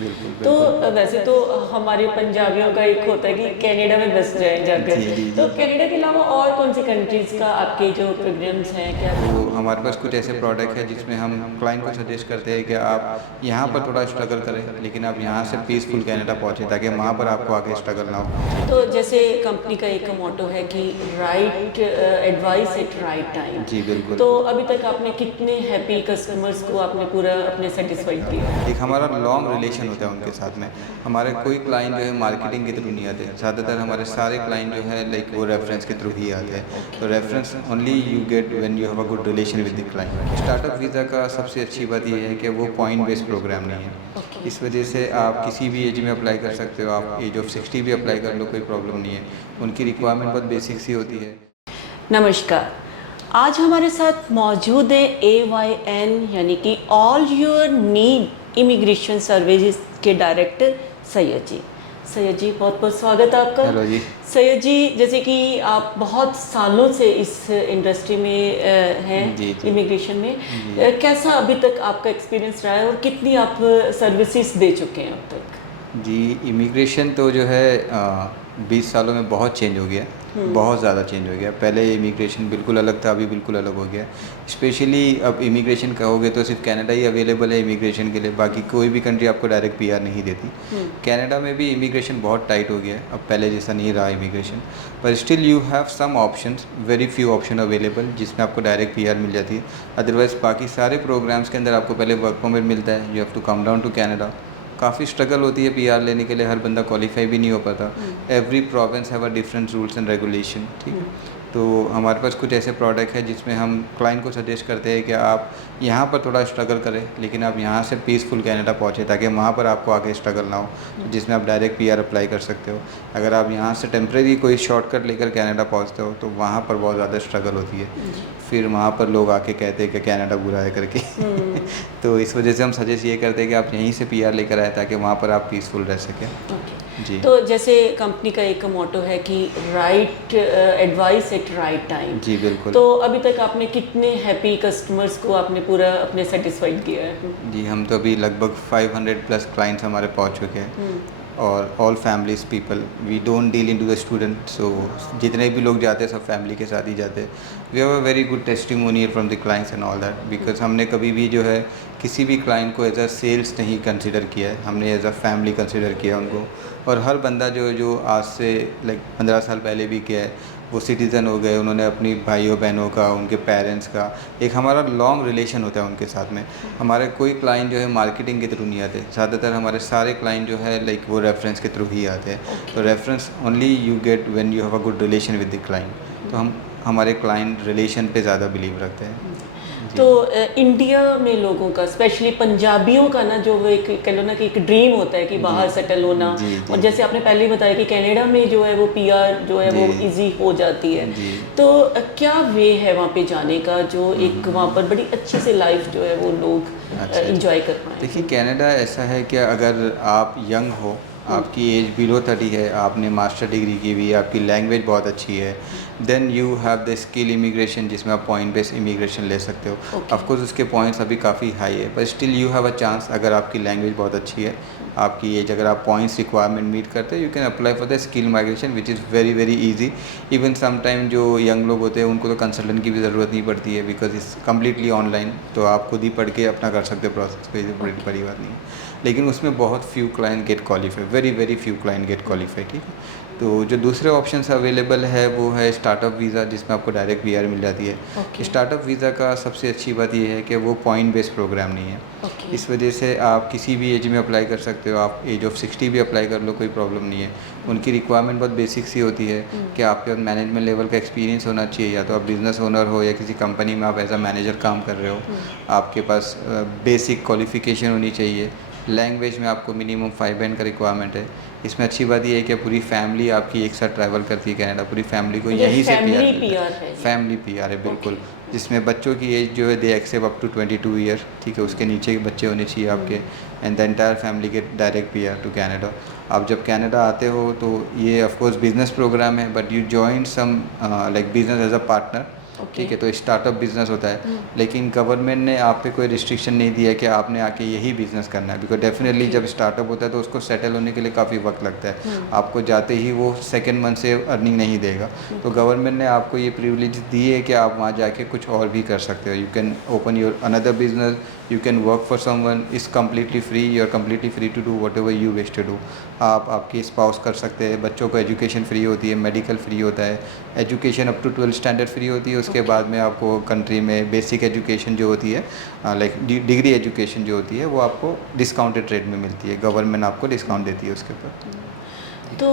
बिल्कुल, तो बिल्कुल। वैसे तो हमारे पंजाबियों का एक होता है कि कनाडा में बस जाएँ जाकर। जी, जी, तो जी। कनाडा के अलावा और कौन-सी कंट्रीज़ का आपके जो प्रेफ़रेंस हैं, क्या तो हमारे पास कुछ ऐसे प्रोडक्ट है जिसमें हम क्लाइंट को सजेस्ट करते हैं कि आप यहाँ पर थोड़ा स्ट्रगल करें, लेकिन आप यहाँ से पीसफुल कनाडा पहुँचे ताकि वहाँ पर आपको आगे स्ट्रगल ना हो। तो जैसे कंपनी का एक मोटो है कि right advice at right time. जी, बिल्कुल। तो अभी तक आपने कितने हैप्पी कस्टमर्स को आपने पूरा अपने सैटिस्फाइड किया है? एक हमारा लॉन्ग रिलेशन होता है उनके साथ में। हमारे कोई क्लाइंट जो है मार्केटिंग के थ्रू नहीं आते। ज़्यादातर हमारे सारे क्लाइंट जो है लाइक वो रेफरेंस के थ्रू ही आते हैं। तो reference only you get when you have a good relation with the client. Startup visa का सबसे अच्छी बात ये है कि वो पॉइंट बेस्ड प्रोग्राम नहीं है। ओके। इस वजह से आप किसी भी एज में अप्लाई कर सकते हो। आप एज ऑफ 60 भी अप्लाई कर लो, कोई प्रॉब्लम नहीं है। उनकी रिक्वायरमेंट बहुत बेसिक सी होती है। नमस्कार। आज हमारे साथ मौजूद है AYN यानी कि all your need immigration services के डायरेक्टर सैयद जी। सैयद जी, बहुत बहुत स्वागत है आपका। हेलो जी। सैयद जी, जैसे कि आप बहुत सालों से इस इंडस्ट्री में जी, हैं, जी। इमिग्रेशन में। जी। कैसा अभी तक आपका एक्सपीरियंस रहा है और कितनी आप सर्विसेज दे चुके हैं अब तक? जी, इमिग्रेशन तो जो है 20 सालों में बहुत चेंज हो गया है, बहुत ज़्यादा चेंज हो गया है। पहले इमिग्रेशन बिल्कुल अलग था, अभी बिल्कुल अलग हो गया है। स्पेशली अब इमिग्रेशन कहोगे तो सिर्फ कनाडा ही अवेलेबल है इमिग्रेशन के लिए, बाकी कोई भी कंट्री आपको डायरेक्ट पीआर नहीं देती। कनाडा में भी इमिग्रेशन बहुत टाइट हो गया है, अब पहले जैसा नहीं रहा इमिग्रेशन। पर still you have some options, very few option available जिसमें आपको डायरेक्ट पीआर मिल जाती है। अदरवाइज़ बाकी सारे प्रोग्राम्स के अंदर आपको पहले वर्क परमिट मिलता है, you have to come down to Canada. काफ़ी स्ट्रगल होती है पीआर लेने के लिए, हर बंदा क्वालिफाई भी नहीं हो पाता। Every province have a different rules and regulation, ठीक है। तो हमारे पास कुछ ऐसे प्रोडक्ट है जिसमें हम क्लाइंट को सजेस्ट करते हैं कि आप यहाँ पर थोड़ा स्ट्रगल करें, लेकिन आप यहाँ से पीसफुल कनाडा पहुँचे ताकि वहाँ पर आपको आगे स्ट्रगल ना हो, जिसमें आप डायरेक्ट पीआर अप्लाई कर सकते हो। अगर आप यहाँ से टेम्प्रेरी कोई शॉर्टकट लेकर कनाडा पहुँचते हो तो वहाँ पर बहुत ज़्यादा स्ट्रगल होती है। फिर वहाँ पर लोग आके कहते हैं कि कनाडा बुरा है करके। तो इस वजह से हम सजेस्ट ये करते हैं कि आप यहीं से पीआर लेकर आए ताकि वहाँ पर आप पीसफुल रह सकें। ओके। जी। तो जैसे कंपनी का एक मोटो है कि right advice at right time. जी, बिल्कुल। तो अभी तक आपने कितने हैप्पी कस्टमर्स को आपने पूरा अपने सैटिस्फाइड किया है? जी, हम तो अभी लगभग 500 प्लस क्लाइंट्स हमारे पहुंच चुके हैं और all families people, we don't deal into the student. So जितने भी लोग जाते हैं सब फैमिली के साथ ही जाते हैं। We have a very good testimonial from the clients and all that, because हमने कभी भी जो है किसी भी क्लाइंट को एज अ सेल्स नहीं कंसिडर किया है, हमने एज अ फैमिली कंसिडर किया उनको। और हर बंदा जो आज से लाइक 15 साल पहले भी किया है, वो सिटीज़न हो गए, उन्होंने अपनी भाइयों बहनों का, उनके पेरेंट्स का, एक हमारा लॉन्ग रिलेशन होता है उनके साथ में। हमारे कोई क्लाइंट जो है मार्केटिंग के थ्रू नहीं आते। ज़्यादातर हमारे सारे क्लाइंट जो है लाइक वो रेफरेंस के थ्रू ही आते हैं। तो reference only you get when you have a good relation with the client. तो हम हमारे क्लाइंट रिलेशन पे ज़्यादा बिलीव रखते हैं। तो जी। इंडिया में लोगों का, स्पेशली पंजाबियों का ना, जो वो एक कह लो ना कि एक ड्रीम होता है कि जी। बाहर सेटल होना। जी, और जी, जैसे आपने पहले ही बताया कि कनाडा में जो है वो पीआर जो है जी। वो इजी हो जाती है। जी। तो क्या वे है वहाँ पे जाने का जो एक वहाँ पर बड़ी अच्छी से लाइफ जो है वो लोग अच्छा, अच्छा। इंजॉय कर पाएँ? देखिए, कनाडा ऐसा है कि अगर आप यंग हो, आपकी एज बिलो 30 है, आपने मास्टर डिग्री की हुई है, आपकी लैंग्वेज बहुत अच्छी है, then you have the skill immigration जिसमें आप पॉइंट बेस्ड इमिग्रेशन ले सकते हो। ओके। ऑफ कोर्स उसके पॉइंट्स अभी काफ़ी हाई है, पर still you have a chance. अगर आपकी लैंग्वेज बहुत अच्छी है, आपकी एज, अगर आप पॉइंट्स रिक्वायरमेंट मीट करते हैं, you can apply for the skill migration which is very very easy. Even some time जो यंग लोग होते हैं उनको तो कंसल्टेंट की भी ज़रूरत नहीं पड़ती है, बिकॉज इट्स कम्प्लीटली ऑनलाइन। तो आप खुद ही पढ़ के अपना कर सकते हो प्रोसेस, कोई बड़ी बड़ी बात नहीं है। लेकिन उसमें बहुत few client get qualify, very very few client get qualify, ठीक है। तो जो दूसरे ऑप्शंस अवेलेबल है वो है स्टार्टअप वीज़ा, जिसमें आपको डायरेक्ट पीआर मिल जाती है। ओके। स्टार्टअप वीज़ा का सबसे अच्छी बात ये है कि वो पॉइंट बेस्ड प्रोग्राम नहीं है। ओके। इस वजह से आप किसी भी एज में अप्लाई कर सकते हो। आप एज ऑफ 60 भी अप्लाई कर लो, कोई प्रॉब्लम नहीं है। उनकी रिक्वायरमेंट बहुत बेसिक सी होती है कि आपके पास मैनेजमेंट लेवल का एक्सपीरियंस होना चाहिए, या तो आप बिज़नेस ओनर हो या किसी कंपनी में आप एज अ मैनेजर काम कर रहे हो। आपके पास बेसिक क्वालिफिकेशन होनी चाहिए। लैंग्वेज में आपको मिनिमम 5 बैंड का रिक्वायरमेंट है। इसमें अच्छी बात ये है कि पूरी फैमिली आपकी एक साथ ट्रैवल करती है कनाडा, पूरी फैमिली को मुझे यहीं से पीआर फैमिली मिलता पीआर है। है ये। फैमिली पीआर है, बिल्कुल। ओके। जिसमें बच्चों की एज जो है they accept up to 22 year, ठीक है। उसके नीचे के बच्चे होने चाहिए आपके, and the entire family get direct PR to Canada. आप जब कनाडा आते हो तो ये ऑफ कोर्स बिजनेस प्रोग्राम है, but you join some like business as a partner. ठीक है, तो स्टार्टअप बिजनेस होता है, लेकिन गवर्नमेंट ने आप पे कोई रिस्ट्रिक्शन नहीं दिया है कि आपने आके यही बिजनेस करना है, बिकॉज डेफिनेटली जब स्टार्टअप होता है तो उसको सेटल होने के लिए काफ़ी वक्त लगता है, आपको जाते ही वो सेकेंड मंथ से अर्निंग नहीं देगा। तो गवर्नमेंट ने आपको ये प्रिविलेज दी है कि आप वहाँ जाके कुछ और भी कर सकते हो, you can open your another business, you can work for someone, is completely free, you are completely free to do whatever you wish to do. आप आपकी स्पाउस कर सकते हैं, बच्चों को एजुकेशन फ्री होती है, मेडिकल फ्री होता है, education up to 12th standard free होती है, उसके बाद में आपको कंट्री में बेसिक एजुकेशन जो होती है, लाइक डिग्री एजुकेशन जो होती है, वो आपको डिस्काउंटेड रेट में मिलती है, गवर्नमेंट आपको डिस्काउंट देती है उसके ऊपर। तो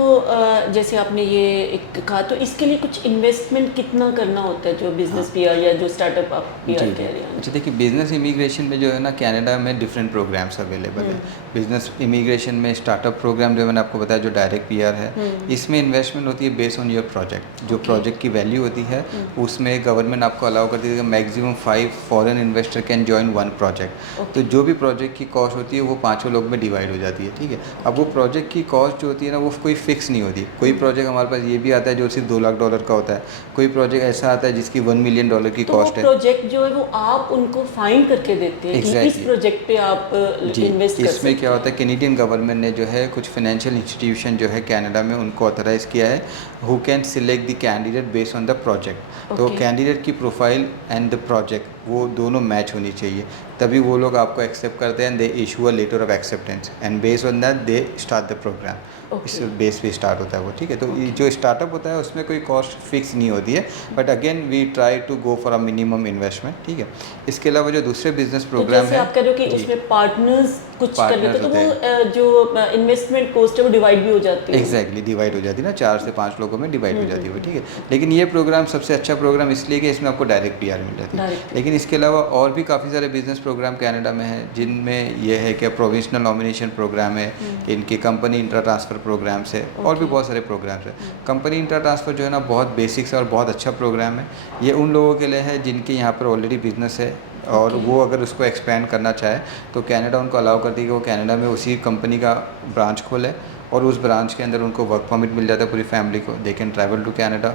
जैसे आपने ये एक कहा, तो इसके लिए कुछ इन्वेस्टमेंट कितना करना होता है जो बिजनेस पीआर या जो स्टार्टअप आप पीआर कह रहे हैं? अच्छा, देखिए बिजनेस इमिग्रेशन में जो है ना, कनाडा में डिफरेंट प्रोग्राम्स अवेलेबल है। बिजनेस इमिग्रेशन में स्टार्टअप प्रोग्राम जो मैंने आपको बताया, जो डायरेक्ट पीआर है, इसमें इन्वेस्टमेंट होती है बेस्ड ऑन योर प्रोजेक्ट, जो प्रोजेक्ट की वैल्यू होती है उसमें गवर्नमेंट आपको अलाउ करती है maximum 5 foreign investor can join 1 project. तो जो भी प्रोजेक्ट की कॉस्ट होती है वो 5 लोग में डिवाइड हो जाती है, ठीक है। अब वो प्रोजेक्ट की कॉस्ट जो होती है ना, वो कोई फिक्स नहीं होती। कोई प्रोजेक्ट हमारे पास ये भी आता है जो सिर्फ $2 लाख का होता है, कोई प्रोजेक्ट ऐसा आता है जिसकी $1 मिलियन की कॉस्ट है। प्रोजेक्ट जो है वो आप उनको फाइंड करके देते हैं कि इस प्रोजेक्ट पे आप इन्वेस्ट कर सकते हैं। इसमें क्या होता है, कैनेडियन गवर्नमेंट ने जो है कुछ फाइनेंशियल इंस्टीट्यूशन जो है कनाडा में उनको ऑथराइज किया है, who can select the candidate based on the project. तो कैंडिडेट की प्रोफाइल एंड द प्रोजेक्ट वो दोनों मैच होनी चाहिए, तभी वो लोग आपको एक्सेप्ट करते हैं, they issue a letter of acceptance and based on that they start the program. इस बेस पे स्टार्ट होता है वो, ठीक है। तो ये जो स्टार्टअप होता है उसमें कोई कॉस्ट फिक्स नहीं होती है, but again we try to go for a minimum investment, ठीक है। इसके अलावा जो दूसरे बिजनेस प्रोग्राम है, आप कह रहे हो कि उसमें पार्टनर्स कुछ कर लेते हैं, तो वो जो इन्वेस्टमेंट कॉस्ट है वो डिवाइड भी हो जाती है। एग्जैक्टली डिवाइड हो जाती है ना, 4 से 5 लोगों में डिवाइड हो जाती है वो, ठीक है। लेकिन ये प्रोग्राम सबसे अच्छा प्रोग्राम इसलिए कि इसमें आपको डायरेक्ट पीआर मिल जाती है। लेकिन इसके अलावा और भी काफ़ी सारे बिजनेस प्रोग्राम कनाडा में है, जिनमें यह है कि प्रोविजनल नॉमिनेशन प्रोग्राम है, इनके कंपनी इंट्रा ट्रांसफ़र प्रोग्राम्स है, और भी बहुत सारे प्रोग्राम्स हैं। कंपनी इंट्रा ट्रांसफ़र जो है ना, बहुत बेसिक्स और बहुत अच्छा प्रोग्राम है। ये उन लोगों के लिए है जिनके यहाँ पर ऑलरेडी बिजनेस है और वो अगर उसको एक्सपेंड करना चाहे तो कनाडा उनको अलाउ करती है कि वो कनाडा में उसी कंपनी का ब्रांच खोले, और उस ब्रांच के अंदर उनको वर्क परमिट मिल जाता है पूरी फैमिली को। They can travel to Canada,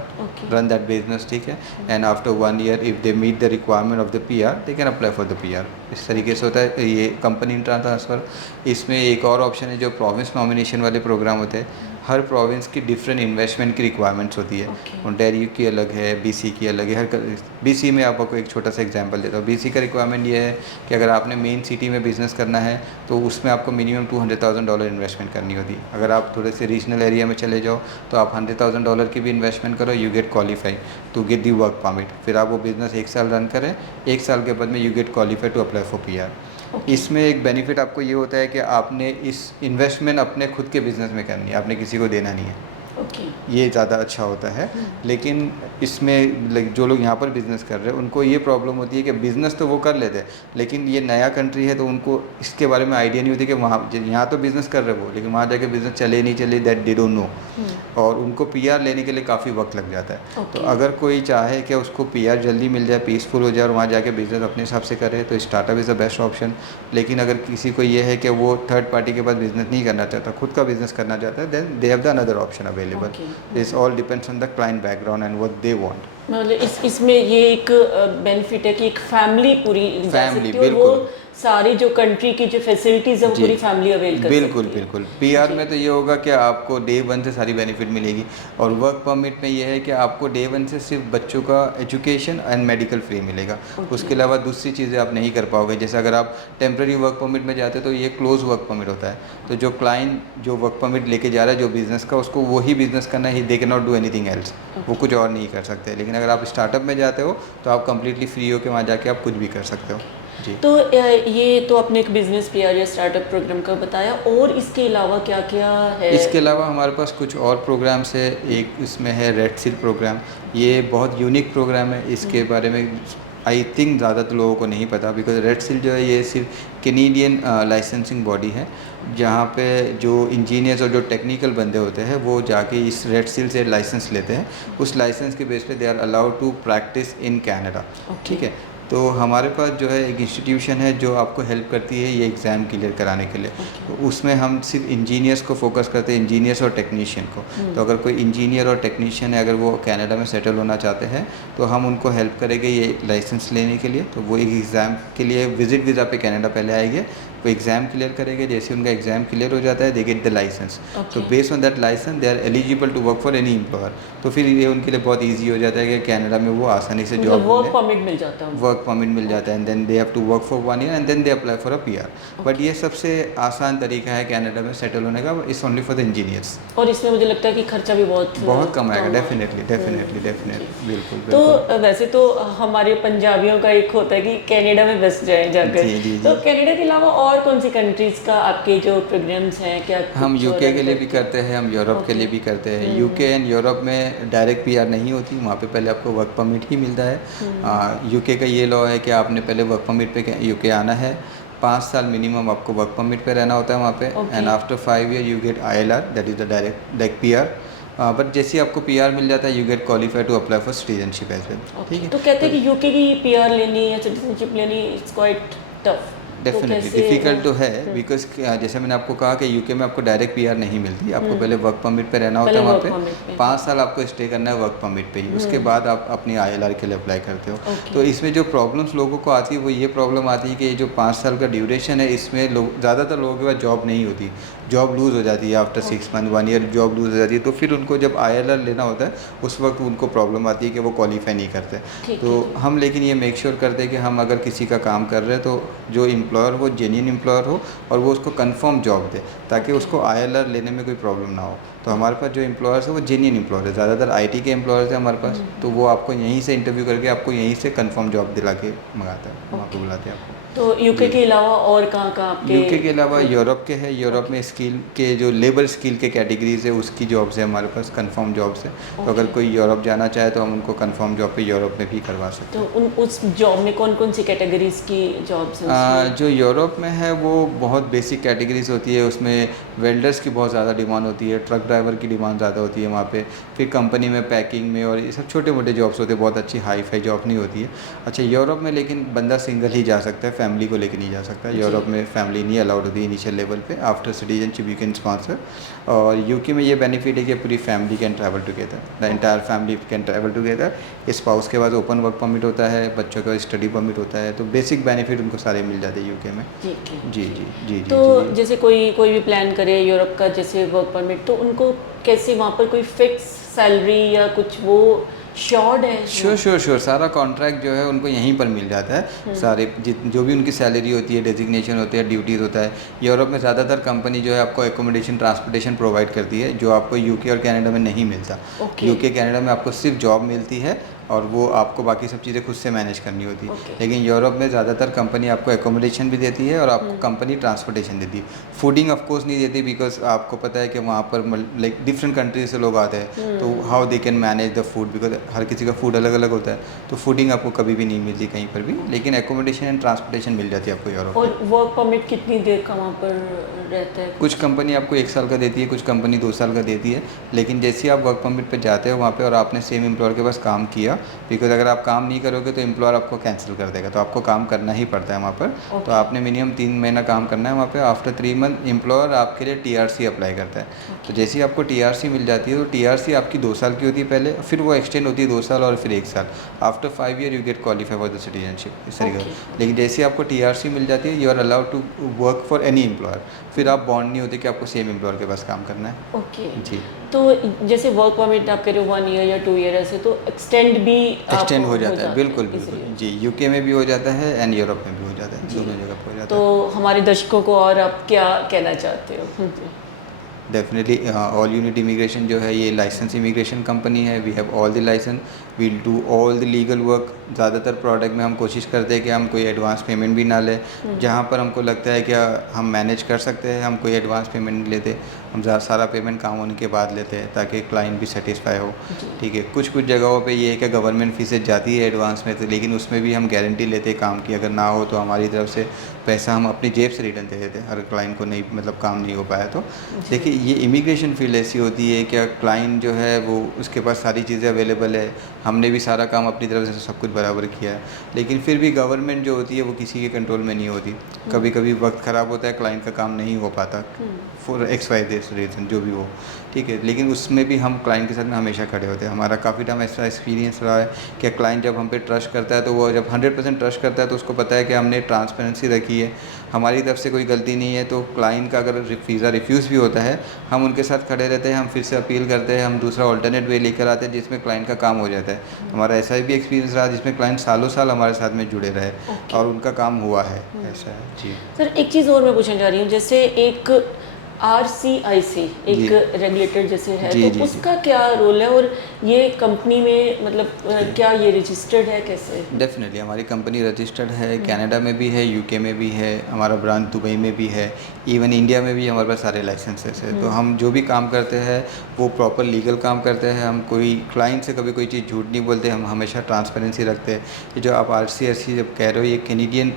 run that business, ठीक है। And after 1 year if they meet the requirement of the PR, they can apply for the PR. इस तरीके से होता है ये कंपनी इंट्रा ट्रांसफ़र। इसमें एक और ऑप्शन है जो प्रोविंस नॉमिनेशन वाले प्रोग्राम होते हैं। हर प्रोविंस की डिफरेंट इन्वेस्टमेंट की रिक्वायरमेंट्स होती है। ओंटारियो की अलग है, बीसी की अलग है। बीसी में आपको एक छोटा सा एग्जांपल देता हूँ। बीसी का रिक्वायरमेंट ये है कि अगर आपने मेन सिटी में बिजनेस करना है तो उसमें आपको मिनिमम $200,000 इन्वेस्टमेंट करनी होती है। अगर आप थोड़े से रीजनल एरिया में चले जाओ तो आप $100,000 की भी इन्वेस्टमेंट करो, you get qualify to get the work permit. फिर आप वो बिज़नेस 1 साल रन करें, 1 साल के बाद में you get qualify to apply for PR. इसमें एक बेनिफिट आपको ये होता है कि आपने इस इन्वेस्टमेंट अपने खुद के बिज़नेस में करनी है, आपने किसी को देना नहीं है। ये ज़्यादा अच्छा होता है। लेकिन इसमें जो लोग यहाँ पर बिज़नेस कर रहे हैं उनको ये प्रॉब्लम होती है कि बिज़नेस तो वो कर लेते हैं, लेकिन ये नया कंट्री है तो उनको इसके बारे में आइडिया नहीं होती कि वहाँ यहाँ तो बिज़नेस कर रहे हो, लेकिन वहाँ जाके बिज़नेस चले नहीं चले, दैट दे डोंट नो। और उनको पीआर लेने के लिए काफ़ी वक्त लग जाता है। तो अगर कोई चाहे कि उसको पीआर जल्दी मिल जाए, पीसफुल हो जाए और वहाँ जाके बिज़नेस अपने हिसाब से करे, तो startup is the best option. लेकिन अगर किसी को ये है कि वो थर्ड पार्टी के पास बिज़नेस नहीं करना चाहता, खुद का बिज़नेस करना चाहता है, then they have the another option available. This all depends on the client background and what they want. मतलब इसमें ये एक बेनिफिट है कि एक फैमिली पूरी जा सकती है, और वो सारी जो कंट्री की जो फैसिलिटीज़ है वो पूरी फैमिली अवेल कर बिल्कुल बिल्कुल। पीआर में तो ये होगा कि आपको डे 1 से सारी बेनिफिट मिलेगी, और वर्क परमिट में ये है कि आपको डे 1 से सिर्फ बच्चों का एजुकेशन एंड मेडिकल फ्री मिलेगा। उसके अलावा दूसरी चीज़ें आप नहीं कर पाओगे। जैसे अगर आप टेम्प्रेरी वर्क परमिट में जाते हैं तो ये क्लोज वर्क परमिट होता है, तो जो क्लाइंट जो वर्क परमिट लेके जा रहा है जो बिज़नेस का, उसको वही बिज़नेस करना है, they can not do anything else, वो कुछ और नहीं कर सकते। लेकिन अगर आप स्टार्टअप में जाते हो तो आप कम्प्लीटली फ्री हो के वहाँ जाके आप कुछ भी कर सकते हो। जी। तो ये तो आपने एक बिजनेस पीआर या स्टार्टअप प्रोग्राम का बताया, और इसके अलावा क्या क्या है? इसके अलावा हमारे पास कुछ और प्रोग्राम्स है। एक इसमें है रेड सील प्रोग्राम। ये बहुत यूनिक प्रोग्राम है, इसके बारे में आई थिंक ज़्यादातर लोगों को नहीं पता, बिकॉज रेड सील जो है ये सिर्फ कैनेडियन लाइसेंसिंग बॉडी है, जहाँ पे जो इंजीनियर्स और जो टेक्निकल बंदे होते हैं वो जाके इस रेड सील से लाइसेंस लेते हैं। उस लाइसेंस के बेस पे they are allowed to practice in Canada, ठीक है। तो हमारे पास जो है एक इंस्टीट्यूशन है जो आपको हेल्प करती है ये एग्ज़ाम क्लियर कराने के लिए। तो उसमें हम सिर्फ इंजीनियर्स को फोकस करते हैं, इंजीनियर्स और टेक्नीशियन को। तो अगर कोई इंजीनियर और टेक्नीशियन है, अगर वो कनाडा में सेटल होना चाहते हैं तो हम उनको हेल्प करेंगे ये लाइसेंस लेने के लिए। तो वो एक एग्ज़ाम के लिए विजिट वीज़ा पे कनाडा पहले आएंगे, वो एग्ज़ाम क्लियर करेंगे। जैसे उनका एग्ज़ाम क्लियर हो जाता है, दे गेट द लाइसेंस। तो based on that license they are eligible to work for any employer. तो फिर ये उनके लिए बहुत ईजी हो जाता है कि कनाडा में वो आसानी से जॉब, वर्क परमिट मिल जाता है, वर्क परमिट मिल जाता है, and then they have to work for 1 year and then they apply for a PR. But ये सबसे आसान तरीका है कनाडा में सेटल होने का, it's only for the engineers. और इसमें मुझे लगता है कि खर्चा भी बहुत कम आएगा। डेफिनेटली बिल्कुल। तो वैसे तो हमारे पंजाबियों का एक होता है कि कनाडा में बस जाए जाकर। तो कनाडा के अलावा और कौन सी कंट्रीज का आपके जो प्रोग्राम्स हैं, क्या हम यूके के लिए भी करते हैं, हम यूरोप के लिए भी करते हैं। यूके एंड यूरोप में डायरेक्ट पीआर नहीं होती, वहाँ पे पहले आपको वर्क परमिट ही मिलता है। यूके का ये लॉ है कि आपने पहले वर्क परमिट पे यूके आना है, 5 साल मिनिमम आपको वर्क परमिट पे रहना होता है वहाँ पे, and after 5 year you get ILR, that is the direct PR. But जैसे ही आपको पीआर मिल जाता है, you get qualified to apply for citizenship as well. ठीक है। तो कहते हैं कि यूके की पीआर लेनी या सिटीजनशिप लेनी it's quite tough. Definitely difficult तो है, बिकॉज जैसे मैंने आपको कहा कि यूके में आपको डायरेक्ट पीआर नहीं मिलती, आपको पहले वर्क परमिट पे रहना होता है वहाँ पे, 5 साल आपको स्टे करना है वर्क परमिट पे ही, उसके बाद आप अपनी ILR के लिए अप्लाई करते हो। तो इसमें जो प्रॉब्लम्स लोगों को आती है वो ये प्रॉब्लम आती है कि ये जो 5 साल का ड्यूरेशन है, इसमें लोग ज़्यादातर लोगों के पास जॉब नहीं होती, जॉब लूज़ हो जाती है after 6 month 1 year job lose हो जाती है। तो फिर उनको जब ILR लेना होता है उस वक्त उनको प्रॉब्लम आती है कि वो क्वालिफाई नहीं करते। तो हम लेकिन ये मेक श्योर करते हैं कि हम अगर किसी का काम कर रहे हैं तो जो एम्प्लॉयर वो जेन्युइन एम्प्लॉयर हो और वो उसको कंफर्म जॉब दे, ताकि उसको ILR लेने में कोई प्रॉब्लम ना हो। तो हमारे पास जो एम्प्लॉयर्स है वो जेन्युइन एम्प्लॉयर है, ज़्यादातर IT के एम्प्लॉयर्स हैं हमारे पास। तो वो आपको यहीं से इंटरव्यू करके आपको यहीं से कंफर्म जॉब दिला के मंगाता है, वहाँ पे बुलाते हैं आपको। तो यूके के अलावा और कहाँ आपके? यूके के अलावा यूरोप के है, यूरोप में स्किल के जो लेबर स्किल के कैटेगरीज है उसकी जॉब्स है हमारे पास, कंफर्म जॉब्स है। तो अगर कोई यूरोप जाना चाहे तो हम उनको कंफर्म जॉब पे यूरोप में भी करवा सकते हैं। तो उस जॉब में कौन कौन सी कैटेगरीज की जॉब्स हैं? जो यूरोप में है वो बहुत बेसिक कैटेगरीज होती है, उसमें वेल्डर्स की बहुत ज़्यादा डिमांड होती है, ट्रक ड्राइवर की डिमांड ज़्यादा होती है वहाँ पे, फिर कंपनी में पैकिंग में, और ये सब छोटे मोटे जॉब्स होते हैं, बहुत अच्छी हाई फाई जॉब नहीं होती है। अच्छा, यूरोप में लेकिन बंदा सिंगल ही जा सकता है, फैमिली को लेकर नहीं जा सकता। यूरोप में फैमिली नहीं अलाउड होती इनिशियल लेवल पे, after citizenship you can sponsor. और यूके में ये बेनिफिट है कि पूरी family can travel together, the entire family can travel together. Spouse के बाद ओपन वर्क परमिट होता है, बच्चों के बाद स्टडी परमिट होता है, तो बेसिक बेनिफिट उनको सारे मिल जाते हैं यूके में। जी। तो जैसे कोई भी प्लान करे यूरोप का जैसे वर्क परमिट, तो उनको कैसे वहाँ पर कोई फिक्स सैलरी या कुछ वो श्योर्ड है? श्योर सारा कॉन्ट्रैक्ट जो है उनको यहीं पर मिल जाता है। सारे जो भी उनकी सैलरी होती है, डेजिग्नेशन होते हैं, ड्यूटीज़ होता है। यूरोप में ज़्यादातर कंपनी जो है आपको एकोमोडेशन ट्रांसपोर्टेशन प्रोवाइड करती है, जो आपको यूके और कनाडा में नहीं मिलता। यूके कनाडा में आपको सिर्फ जॉब मिलती है और वो आपको बाकी सब चीज़ें खुद से मैनेज करनी होती है। लेकिन यूरोप में ज़्यादातर कंपनी आपको एकोमोडेशन भी देती है और आपको कंपनी ट्रांसपोर्टेशन देती है। फूडिंग ऑफ कोर्स नहीं देती, बिकॉज आपको पता है कि वहाँ पर लाइक डिफरेंट कंट्री से लोग आते हैं, तो how they can manage the food, because हर किसी का फूड अलग अलग होता है, तो फूडिंग आपको कभी भी नहीं मिलती कहीं पर भी, लेकिन एकोमोडेशन एंड ट्रांसपोर्टेशन मिल जाती है आपको यूरोप। और वर्क परमिट कितनी देर का वहाँ पर रहता है? कुछ कंपनी आपको 1 साल का देती है, कुछ कंपनी 2 साल का देती है, लेकिन जैसे आप वर्क परमिट पर जाते हो वहाँ पर और आपने सेम एम्प्लॉयर के पास काम किया, बिकॉज अगर आप काम नहीं करोगे तो एम्प्लॉयर आपको कैंसिल कर देगा, तो आपको काम करना ही पड़ता है वहाँ पर। तो आपने मिनिमम 3 महीना काम करना है वहाँ पे। आफ्टर 3 मंथ एम्प्लॉयर आपके लिए TRC अप्लाई करता है। तो जैसे ही आपको TRC मिल जाती है, तो TRC आपकी 2 साल की होती है पहले, फिर वो एक्सटेंड होती है 2 साल और फिर 1 साल। After 5 year you get qualify for the citizenship, इस तरीके। लेकिन जैसे ही आपको TRC मिल जाती है, you are allowed to work for any employer, फिर आप बॉन्ड नहीं होते कि आपको सेम एम्प्लॉयर के पास काम करना है। जी। तो जैसे वर्क परमिट आप कह रहे हो 1 ईयर या 2 ईयर ऐसे, तो एक्सटेंड हो जाता है। बिल्कुल जी, यूके में भी हो जाता है एंड यूरोप में भी हो जाता है, दोनों जगह पर हो जाता है। तो हमारे दर्शकों को और आप क्या कहना चाहते हो? डेफिनेटली ऑल यूनिट इमिग्रेशन जो है ये लाइसेंस इमिग्रेशन कंपनी है। We have all the license, we'll do all the legal work. ज़्यादातर प्रोडक्ट में हम कोशिश करते हैं कि हम कोई एडवांस पेमेंट भी ना लें। जहाँ पर हमको लगता है कि हम मैनेज कर सकते हैं, हम कोई एडवांस पेमेंट नहीं लेते, हम सारा पेमेंट काम होने के बाद लेते हैं ताकि क्लाइंट भी सेटिस्फाई हो। ठीक है, कुछ जगहों पे ये है कि गवर्नमेंट फीसेज जाती है एडवांस में, तो लेकिन उसमें भी हम गारंटी लेते हैं काम की, अगर ना हो तो हमारी तरफ से पैसा हम अपनी जेब से रिटर्न दे देते हैं, हर क्लाइंट को नहीं, मतलब काम नहीं हो पाया तो। देखिए ये इमिग्रेशन फील्ड ऐसी होती है कि क्लाइंट जो है वो उसके पास सारी चीज़ें अवेलेबल है, हमने भी सारा काम अपनी तरफ से सब कुछ बराबर किया है, लेकिन फिर भी गवर्नमेंट जो होती है वो किसी के कंट्रोल में नहीं होती। कभी कभी वक्त ख़राब होता है, क्लाइंट का काम नहीं हो पाता फॉर XYZ रीज़न जो भी हो, ठीक है, लेकिन उसमें भी हम क्लाइंट के साथ में हमेशा खड़े होते हैं। हमारा काफ़ी टाइम ऐसा एक्सपीरियंस रहा है कि क्लाइंट जब हम पे ट्रस्ट करता है तो वो जब 100% ट्रस्ट करता है तो उसको पता है कि हमने ट्रांसपेरेंसी रखी है, हमारी तरफ से कोई गलती नहीं है, तो क्लाइंट का अगर वीज़ा रिफ्यूज़ भी होता है हम उनके साथ खड़े रहते हैं, हम फिर से अपील करते हैं, हम दूसरा ऑल्टरनेट वे लेकर आते हैं जिसमें क्लाइंट का काम हो जाता है। हमारा ऐसा भी एक्सपीरियंस रहा जिसमें क्लाइंट सालों साल हमारे साथ में जुड़े रहे और उनका काम हुआ है। ऐसा है जी। सर एक चीज़ और मैं पूछना चाह रही हूँ, जैसे एक RCIC एक रेगुलेटर जैसे है, जी, तो जी, जी। उसका क्या रोल है और ये कंपनी में मतलब क्या ये रजिस्टर्ड है कैसे? डेफिनेटली हमारी कंपनी रजिस्टर्ड है, कनाडा में भी है, UK में भी है, हमारा ब्रांच दुबई में भी है, इवन इंडिया में भी हमारे पास सारे लाइसेंसेस है। तो हम जो भी काम करते हैं वो प्रॉपर लीगल काम करते हैं, हम कोई क्लाइंट से कभी कोई चीज़ झूठ नहीं बोलते, हम हमेशा ट्रांसपेरेंसी रखते हैं। ये जो आप RCIC जब कह रहे हो, ये कैनेडियन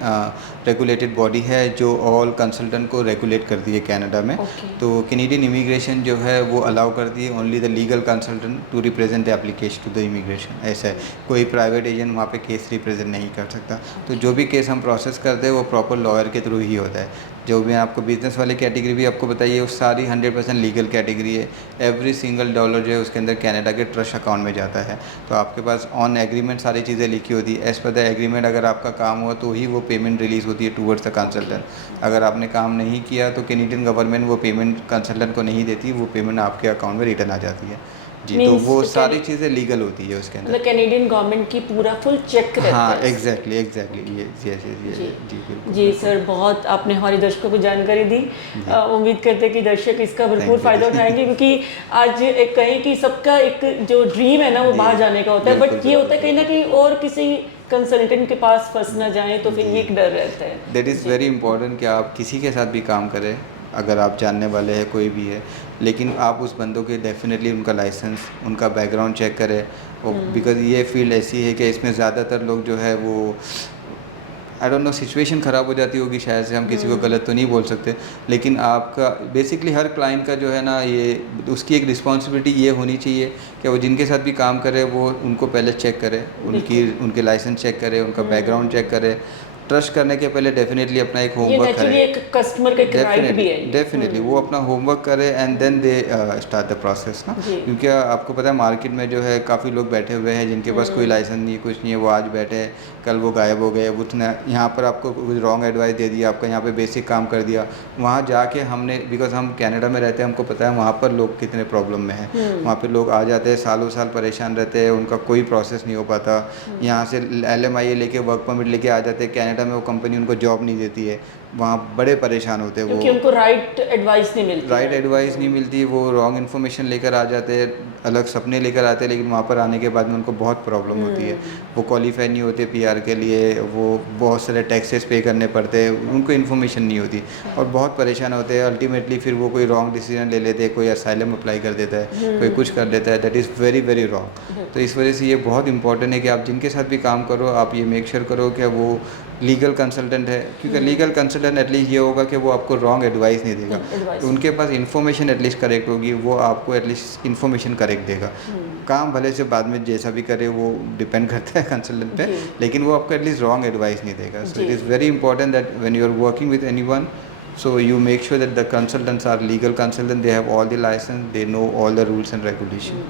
रेगुलेटेड बॉडी है जो ऑल कंसल्टेंट को रेगुलेट करती है कनाडा में। तो कैनेडियन इमिग्रेशन जो है वो अलाउ करती है only the legal consultant to represent the application to the immigration. ऐसा है, कोई प्राइवेट एजेंट वहाँ पे केस रिप्रेजेंट नहीं कर सकता। तो जो भी केस हम प्रोसेस करते हैं वो प्रॉपर लॉयर के थ्रू ही होता है। जो भी आपको बिजनेस वाली कैटेगरी भी आपको बताइए, वो सारी 100% लीगल कैटेगरी है। एवरी सिंगल डॉलर जो है उसके अंदर कनाडा के ट्रस्ट अकाउंट में जाता है। तो आपके पास ऑन एग्रीमेंट सारी चीज़ें लिखी होती है। एज़ पर द एग्रीमेंट अगर आपका काम हुआ तो ही वो पेमेंट रिलीज़ होती है टूवर्ड्स द कंसल्टेंट। अगर आपने काम नहीं किया तो कैनेडियन गवर्नमेंट वो पेमेंट कंसल्टेंट को नहीं देती, वो पेमेंट आपके अकाउंट में रिटर्न आ जाती है जी। तो वो सारी चीज़ें लीगल होती है उसके अंदर, मतलब कैनेडियन गवर्नमेंट की पूरा फुल चेक रहता हाँ है। एग्जैक्टली ये जी बिल्कुल। जी सर, बहुत आपने हमारे दर्शकों को जानकारी दी। उम्मीद करते हैं कि दर्शक इसका भरपूर फ़ायदा उठाएंगे, क्योंकि आज एक कहें कि सबका एक जो ड्रीम है ना वो बाहर जाने का होता है, बट ये होता है कहीं ना कहीं और किसी कंसल्टेंट के पास फंस ना जाए, तो फिर ये एक डर रहता है। दैट इज़ वेरी इंपॉर्टेंट कि आप किसी के साथ भी काम करें, अगर आप जानने वाले हैं कोई भी है, लेकिन आप उस बंदों के डेफिनेटली उनका लाइसेंस, उनका बैकग्राउंड चेक करें। और बिकॉज़ ये फील्ड ऐसी है कि इसमें ज़्यादातर लोग जो है वो आई डोंट नो, सिचुएशन ख़राब हो जाती होगी शायद से, हम किसी को गलत तो नहीं बोल सकते, लेकिन आपका बेसिकली हर क्लाइंट का जो है ना, ये उसकी एक रिस्पॉन्सिबिलिटी ये होनी चाहिए कि वो जिनके साथ भी काम करे वो उनको पहले चेक करे, उनके लाइसेंस चेक करे, उनका बैकग्राउंड चेक करे। ट्रस्ट करने के पहले डेफिनेटली अपना एक होमवर्क करें। एक कस्टमर का एक राइट भी है। डेफिनेटली वो अपना होमवर्क करे and then they start the process ना, क्योंकि आपको पता है मार्केट में जो है काफ़ी लोग बैठे हुए हैं जिनके पास कोई लाइसेंस नहीं, कुछ नहीं है, वो आज बैठे हैं, कल वो गायब हो गए, उसने यहाँ पर आपको कुछ रॉन्ग एडवाइस दे दिया, आपका यहाँ पे बेसिक काम कर दिया। वहाँ जाके हमने, बिकॉज हम कनाडा में रहते हैं, हमको पता है वहाँ पर लोग कितने प्रॉब्लम में हैं। वहाँ पे लोग आ जाते हैं, सालों साल परेशान रहते हैं, उनका कोई प्रोसेस नहीं हो पाता। यहाँ से LMIA लेके वर्क परमिट लेके आ जाते हैं, कनाडा में वो कंपनी उनको जॉब नहीं देती है, वहाँ बड़े परेशान होते हैं, क्योंकि उनको राइट एडवाइस नहीं मिलती। वो रॉन्ग इन्फॉर्मेशन लेकर आ जाते हैं, अलग सपने लेकर आते हैं, लेकिन वहाँ पर आने के बाद में उनको बहुत प्रॉब्लम होती है। वो क्वालिफाई नहीं होते PR के लिए, वो बहुत सारे टैक्सेस पे करने पड़ते हैं, उनको इन्फॉर्मेशन नहीं होती और बहुत परेशान होते हैं। अल्टीमेटली फिर वो कोई रॉन्ग डिसीजन ले लेते हैं, कोई असाइलम अप्लाई कर देता है, कोई कुछ कर देता है। That is very very wrong. तो इस वजह से ये बहुत इंपॉर्टेंट है कि आप जिनके साथ भी काम करो, आप ये मेक श्योर करो कि वो लीगल कंसल्टेंट है, क्योंकि लीगल कंसल्टेंट एटलीस्ट ये होगा कि वो आपको रॉन्ग एडवाइस नहीं देगा, उनके पास इन्फॉर्मेशन एटलीस्ट करेक्ट होगी, वो आपको एटलीस्ट इन्फॉर्मेशन करेक्ट देगा। काम भले से बाद में जैसा भी करे वो डिपेंड करता है कंसल्टेंट पे, लेकिन वो आपको एटलीस्ट रॉन्ग एडवाइस नहीं देगा। So it is very important that when you are working with anyone, so you make sure that the consultants are legal consultant, they have all the license, they know all the rules and regulation।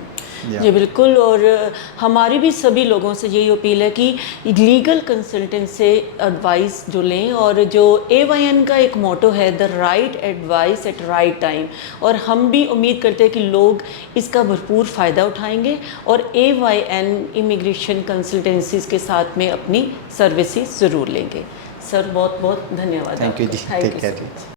जी बिल्कुल, और हमारी भी सभी लोगों से यही appeal है कि लीगल कंसल्टेंट से एडवाइस जो लें, और जो AYN का एक मोटो है, the right advice at right time, और हम भी उम्मीद करते हैं कि लोग इसका भरपूर फ़ायदा उठाएंगे और AYN इमिग्रेशन कंसल्टेंसीज़ के साथ में अपनी सर्विसेज ज़रूर लेंगे। सर बहुत बहुत धन्यवाद। Thank you ji, take care ji.